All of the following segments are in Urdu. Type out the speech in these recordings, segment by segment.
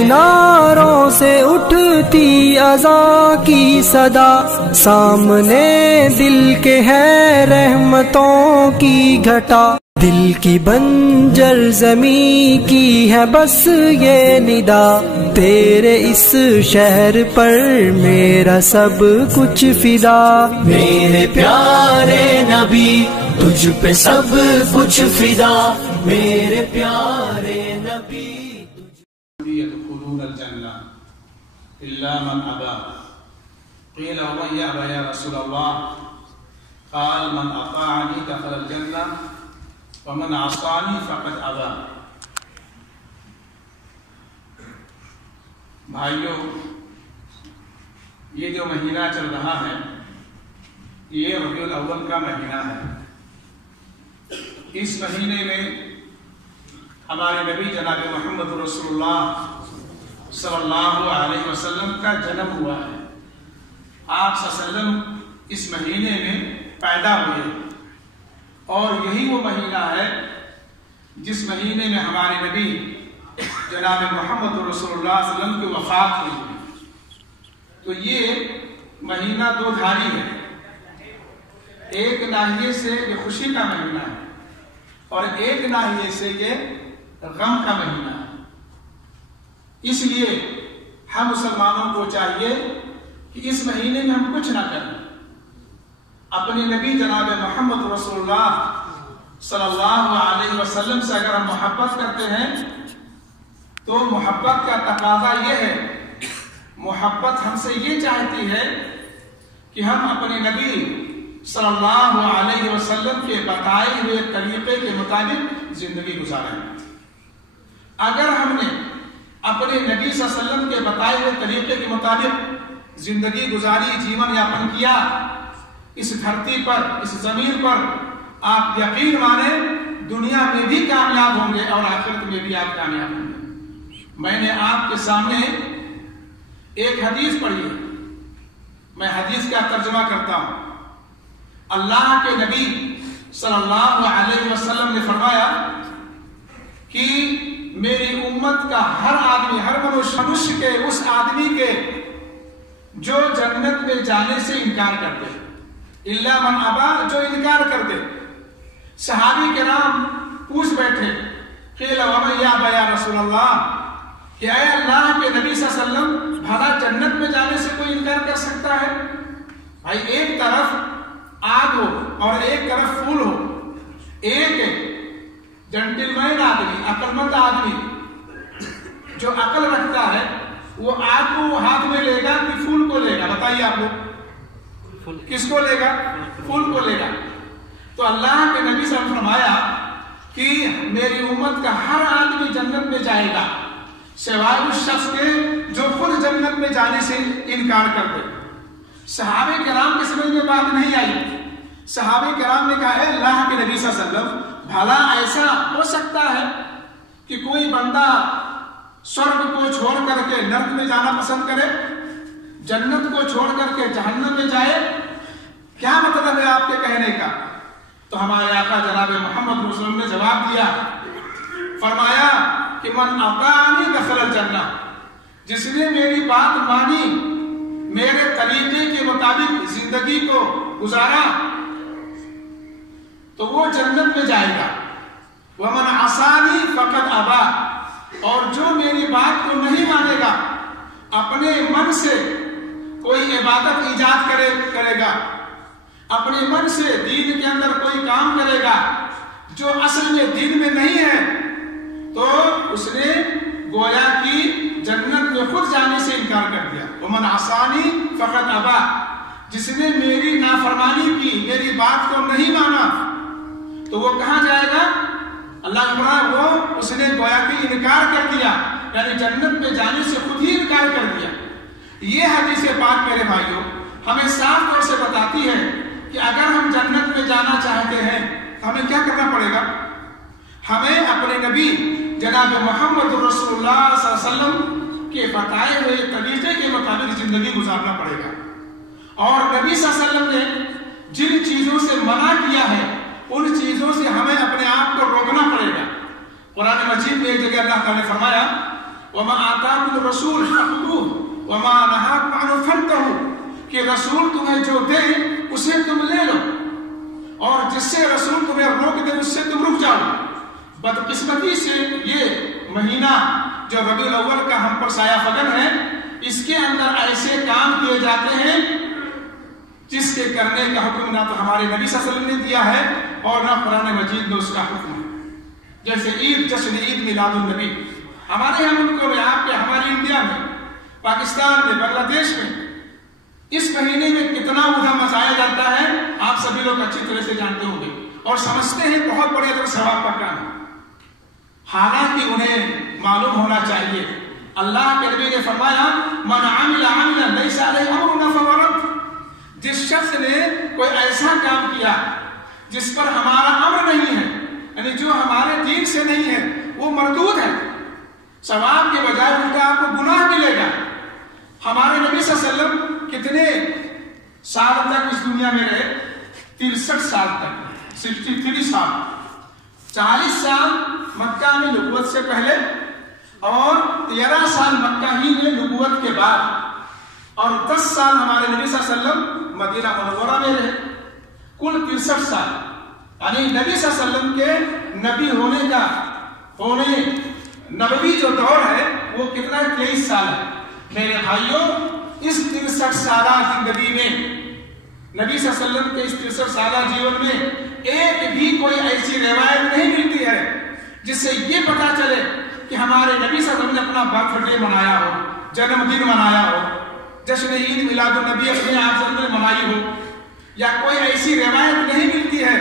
میناروں سے اٹھتی اذان کی صدا، سامنے دل کے ہے رحمتوں کی گھٹا، دل کی بنجر زمین کی ہے بس یہ ندا، تیرے اس شہر پر میرا سب کچھ فدا، میرے پیارے نبی تجھ پہ سب کچھ فدا، میرے پیارے نبی يدخلون الجنة إلا من أبى قيل ومن يأبى يا رسول الله قال من أطاعني دخل الجنة ومن عصاني فقد أبى۔ بھائیو، یہ جو مہینہ چل رہا ہے یہ ربیع الاول کا مہینہ ہے۔ اس مہینے میں ہمارے نبی جناب محمد رسول اللہ صلی اللہ علیہ وسلم کا جنم ہوا ہے۔ آپ صلی اللہ علیہ وسلم اس مہینے میں پیدا ہوئے اور یہی وہ مہینہ ہے جس مہینے میں ہمارے نبی جناب محمد رسول اللہ صلی اللہ علیہ وسلم کی وفات ہوئی۔ تو یہ مہینہ دو دھاری ہے، ایک ناحیے سے یہ خوشی کا مہینہ ہے اور ایک ناحیے سے یہ غم کا مہینہ ہے۔ اس لیے ہم مسلمانوں کو چاہیے کہ اس مہینے میں ہم کچھ نہ کریں، اپنے نبی جناب محمد رسول اللہ صلی اللہ علیہ وسلم سے اگر ہم محبت کرتے ہیں تو محبت کا تقاضا یہ ہے، محبت ہم سے یہ چاہتی ہے کہ ہم اپنے نبی صلی اللہ علیہ وسلم کے بتائے ہوئے طریقے کے مطابق زندگی گزاریں۔ اگر ہم نے اپنے نبی صلی اللہ علیہ وسلم کے بتائے ہوئے طریقے کے مطابق زندگی گزاری، جیون یاپن کیا، اس دھرتی پر، اس زمین پر آپ یقین مانیں دنیا میں بھی کامیاب ہوں گے اور آخرت میں بھی آپ کامیاب ہوں گے۔ میں نے آپ کے سامنے ایک حدیث پڑھی ہے، میں حدیث کا ترجمہ کرتا ہوں۔ اللہ کے نبی صلی اللہ علیہ وسلم نے فرمایا کہ میری امت کا ہر آدمی، ہر منوش کے اس آدمی کے جو جنت میں جانے سے انکار کر دے، الا من ابا، جو انکار کر دے۔ صحابی کرام پوچھ بیٹھے، قیل ومن یابی یا رسول اللہ، کہ اے اللہ کے نبی صلی اللہ علیہ وسلم بھلا جنت میں جانے سے کوئی انکار کر سکتا ہے؟ بھائی ایک طرف آگ ہو اور ایک طرف پھول ہو، ایک جنٹلمین آدمی، عقل مند آدمی جو عقل رکھتا ہے وہ آگ کو ہاتھ میں لے گا کہ پھول کو لے گا؟ بتائیے آپ لوگ، کس کو لے گا؟ پھول کو لے گا۔ تو اللہ کے نبی صلی اللہ علیہ وسلم فرمایا کہ میری امت کا ہر آدمی جنت میں جائے گا سوائے اس شخص کے جو خود جنت میں جانے سے انکار کر دے۔ صحابہ کرام کی سمجھ میں بات نہیں آئی۔ صحابہ کرام نے کہا، اے اللہ کے نبی صلی اللہ علیہ وسلم بھلا ایسا ہو سکتا ہے کہ کوئی بندہ سورگ کو چھوڑ کر کے نرک میں جانا پسند کرے، جنت کو چھوڑ کر کے جہنم میں جائے؟ کیا مطلب ہے آپ کے کہنے کا؟ تو ہمارے آقا جناب محمد رسول اللہ نے جواب دیا، فرمایا کہ من اطاعنی دخل الجنہ، جس نے میری بات مانی، میرے طریقے کے مطابق زندگی کو گزارا تو وہ جنت میں جائے گا۔ ومن عصانی فقد ابا، اور جو میری بات کو نہیں مانے گا، اپنے من سے کوئی عبادت ایجاد کرے گا، اپنے من سے دین کے اندر کوئی کام کرے گا جو اصل میں دین میں نہیں ہے، تو اس نے گویا کی جنت میں خود جانے سے انکار کر دیا۔ ومن عصانی فقد ابا، جس نے میری نافرمانی کی، میری بات کو نہیں مانا، تو وہ کہاں جائے گا؟ اللہ نے فرمایا وہ اس نے گویا کہ انکار کر دیا، یعنی جنت میں جانے سے خود ہی انکار کر دیا۔ یہ حدیث پاک میرے بھائیوں ہمیں صاف طور سے بتاتی ہے کہ اگر ہم جنت میں جانا چاہتے ہیں ہمیں کیا کرنا پڑے گا؟ ہمیں اپنے نبی جناب محمد رسول اللہ صلی اللہ علیہ وسلم کے بتائے ہوئے طریقے کے مطابق زندگی گزارنا پڑے گا، اور نبی صلی اللہ علیہ وسلم نے جن چیزوں سے منع کیا ہے ان چیزوں سے ہمیں اپنے آپ کو روکنا پڑے گا۔ قرآن مجید میں ایک جگہ اللہ تعالیٰ نے فرمایا وما آتاکم الرسول فخذوہ وما نہاکم عنہ فانتہوا، کہ رسول تمہیں جو دے اسے تم لے لو اور جس سے رسول تمہیں روک دے اس سے تم رک جاؤ۔ بدقسمتی سے یہ مہینہ جو ربیع الاول کا ہم پر سایہ فگن ہے، اس کے اندر ایسے کام کیے جاتے ہیں جس کے کرنے کا حکم نہ تو ہمارے نبی صلی اللہ علیہ وسلم نے دیا ہے اور نہ قرآن مجید میں اس کا حکم ہے۔ جیسے عید، جشن عید میلاد النبی ہمارے یہاں ملکوں میں، آپ کے ہماری انڈیا میں، پاکستان میں، بنگلہ دیش میں اس مہینے میں کتنا ادھم مچایا جاتا ہے، آپ سبھی لوگ اچھی طرح سے جانتے ہوں گے اور سمجھتے ہیں بہت بڑے اجر ثواب کا کام ہے۔ حالانکہ انہیں معلوم ہونا چاہیے، اللہ کے نبی نے فرمایا من عمل عملا لیس علیہ امرنا فہو رد، جس شخص نے کوئی ایسا کام کیا جس پر ہمارا امر نہیں ہے، یعنی جو ہمارے دین سے نہیں ہے، وہ مردود ہے، ثواب کے بجائے الٹا آپ کو گناہ ملے گا۔ ہمارے نبی صلی اللہ علیہ وسلم کتنے سال تک اس دنیا میں رہے؟ 63 سال تک، 63 سال، 40 سال مکہ میں نبوت سے پہلے اور 13 سال مکہ ہی میں نبوت کے بعد، اور 10 سال ہمارے نبی صلی اللہ علیہ وسلم مدینہ منورہ میں رہے، کل 63 سال۔ یعنی نبی صلی اللہ علیہ وسلم کے نبی ہونے کا نبوی جو دور ہے وہ کتنا 23 سال ہے۔ میرے بھائیوں، اس 63 سالہ زندگی میں، نبی صلی اللہ علیہ وسلم کے اس 63 سالہ جیون میں ایک بھی کوئی ایسی روایت نہیں ملتی ہے جس سے یہ پتا چلے کہ ہمارے نبی صلی اللہ علیہ وسلم نے اپنا برتھ ڈے منایا ہو، جنم دن منایا ہو، جشن عید میلاد النبی اپنے آپ صلی اللہ علیہ وسلم نے منائی ہو، یا کوئی ایسی روایت نہیں ملتی ہے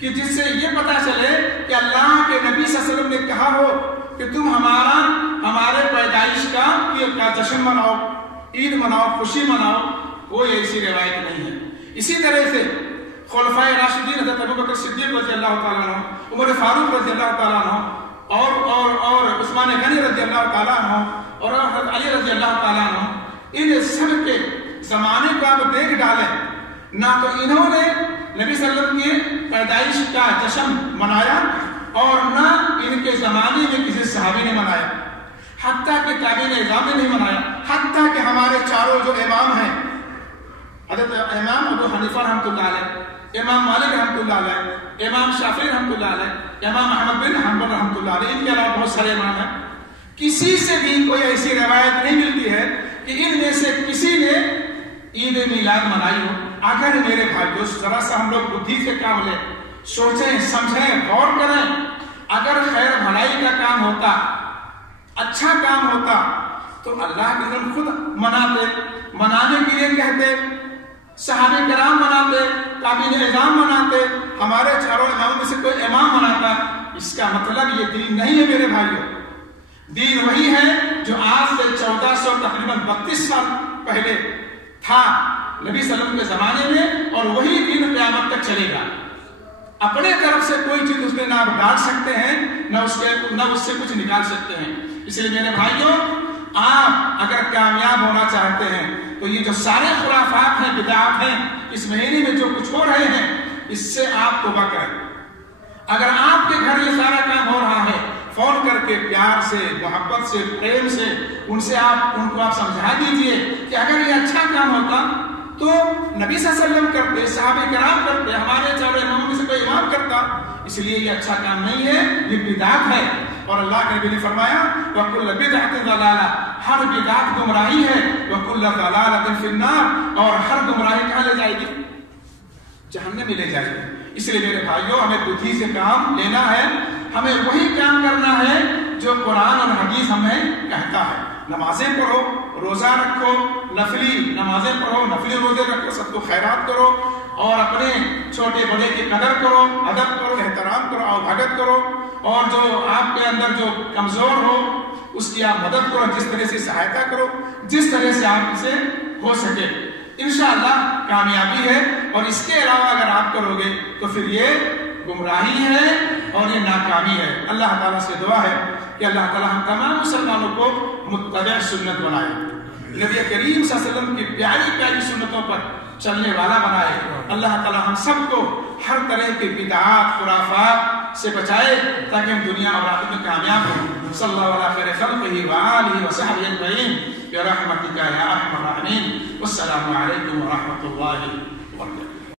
کہ جس سے یہ پتا چلے کہ اللہ کے نبی صلی اللہ علیہ وسلم نے کہا ہو کہ تم ہمارے پیدائش کا جشن مناؤ، عید مناؤ، خوشی مناؤ، کوئی ایسی روایت نہیں ہے۔ اسی طرح سے خلفائے راشدین حضرت ابوبکر صدیق رضی اللہ تعالیٰ عنہ، عمر فاروق رضی اللہ تعالیٰ عنہ، اور عثمان غنی رضی اللہ تعالیٰ عنہ، اور حضرت علی رضی اللہ تعالیٰ عنہ، ان سب کے زمانے کو آپ دیکھ ڈالیں، نہ تو انہوں نے نبی صلی اللہ علیہ وسلم کی پیدائش کا جشن منایا اور نہ ان کے زمانے میں کسی صحابی نے منایا، حتیٰ کہ تابعین اعظام نے نہیں منایا، حتیٰ کہ ہمارے چاروں جو امام ہیں، حضرت امام ابو حنیفہ رحمۃ اللہ علیہ، امام مالک رحمۃ اللہ علیہ، امام شافعی رحمۃ اللہ علیہ، امام احمد بن حنبل رحمۃ اللہ علیہ، ان کے علاوہ بہت سارے امام ہیں، کسی سے بھی کوئی ایسی روایت نہیں ملتی ہے کہ ان میں سے کسی نے عید میلاد منائی ہو۔ اگر میرے بھائیو ذرا سا ہم لوگ بدھی سے کام لیں، سوچیں، سمجھیں، غور کریں، اگر خیر بھلائی کا کام ہوتا، اچھا کام ہوتا تو اللہ کے نبی خود مناتے، منانے کے لیے کہتے، صحابہ کرام مناتے، تابعین اعظام مناتے، ہمارے چاروں اماموں میں سے کوئی امام مناتا۔ اس کا مطلب یہ دین نہیں ہے میرے بھائیوں، دین وہی ہے جو آج سے 1400 تقریباً 32 سال پہلے تھا نبی صلی اللہ علیہ وسلم کے زمانے میں، اور وہی دین قیامت تک چلے گا۔ اپنے طرف سے کوئی چیز اس میں نہ ڈال سکتے ہیں، نہ اس سے کچھ نکال سکتے ہیں۔ اس لیے میرے بھائیوں، آپ اگر کامیاب ہونا چاہتے ہیں تو یہ جو سارے خرافات ہیں، بدعات ہیں، اس مہینے میں جو کچھ ہو رہے ہیں، اس سے آپ توبہ کریں۔ اگر آپ کے گھر یہ سارا کام ہو رہا ہے، فون کر کے پیار سے، محبت سے، پریم سے ان کو آپ سمجھا دیجئے کہ اگر یہ اچھا کام ہوتا تو نبی صلی اللہ علیہ وسلم کرتے، صحابہ کرام کرتے، ہمارے چاروں اماموں میں سے کوئی امام کرتا۔ اس لیے یہ اچھا کام نہیں ہے، یہ بدعت ہے، اور اللہ کے نبی نے فرمایا وَكُلَّ بِدْعَةٍ ضَلَالَةٍ، ہر بدعت گمراہی ہے، وَكُلَّ ضَلَالَةٍ فِي النَّارِ، اور ہر گمراہی کہاں لے جائے گی؟ جہنم میں لے جائے گی۔ اس لیے میرے بھائیوں، ہمیں بدھی سے کام لینا ہے، ہمیں وہی کام کرنا ہے جو قرآن اور حدیث ہمیں کہتا ہے۔ نمازیں پڑھو، روزہ رکھو، نفلی نمازیں پڑھو، نفلی روزے رکھو، سب کو خیرات کرو، اور اپنے چھوٹے بڑے کی قدر کرو، ادب کرو، احترام کرو، اور بھگت کرو، اور جو آپ کے اندر جو کمزور ہو اس کی آپ مدد کرو، جس طرح سے سہایتا کرو، جس طرح سے آپ سے ہو سکے۔ انشاءاللہ کامیابی ہے، اور اس کے علاوہ اگر آپ کرو گے تو پھر یہ گمراہی ہے اور یہ ناکامی ہے۔ اللہ تعالیٰ سے دعا ہے کہ اللہ تعالیٰ ہم تمام مسلمانوں کو متبع سنت بنائے، نبی کریم صلی اللہ علیہ وسلم کی پیاری پیاری سنتوں پر چلنے والا بنائے۔ اللہ تعالیٰ ہم سب کو ہر طرح کے بدعات، خرافات سے بچائے، تاکہ ہم دنیا اور آخرت میں کامیاب ہوں۔ صلی اللہ علیہ خیر خلقہ وآلہ وصحبہ اجمعین برحمتک یا ارحم الراحمین. والسلام علیکم ورحمۃ اللہ وبرکاتہ.